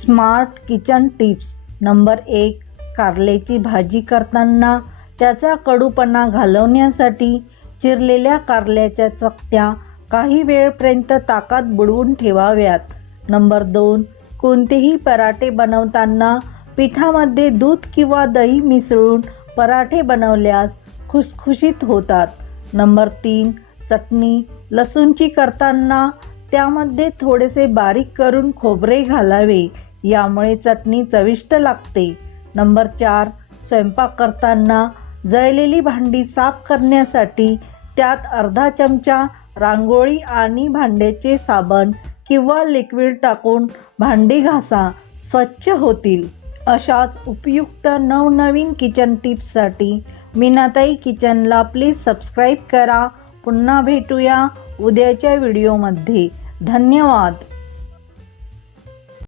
Smart kitchen tips. Number 1. कारल्याची भाजी करताना त्याचा कडूपणा घालवण्यासाठी चिरलेल्या कारल्याच्या चकत्या काही वेळपर्यंत ताकात बुडवून ठेवाव्यात. नंबर 2. कोणतेही पराठे बनवताना पिठामध्ये दूध किंवा दही मिसळून पराठे बनवल्यास खुसखुशीत होतात. नंबर 3. चटणी लसूणची करताना त्यामध्ये थोडेसे बारीक करून खोबरे घालावे, यामुळे चटणी चविष्ट लागते. नंबर 4. स्वयंपाक करताना जळलेली भांडी साफ करण्यासाठी त्यात अर्धा चमचा रांगोळी आणि भांड्याचे साबण किंवा लिक्विड टाकून भांडी घासा, स्वच्छ होतील. अशाच उपयुक्त नवनवीन किचन टिप्ससाठी मीनाताई किचनला प्लीज सबस्क्राईब करा. पुन्हा भेटूया उद्याच्या व्हिडिओमध्ये. धन्यवाद.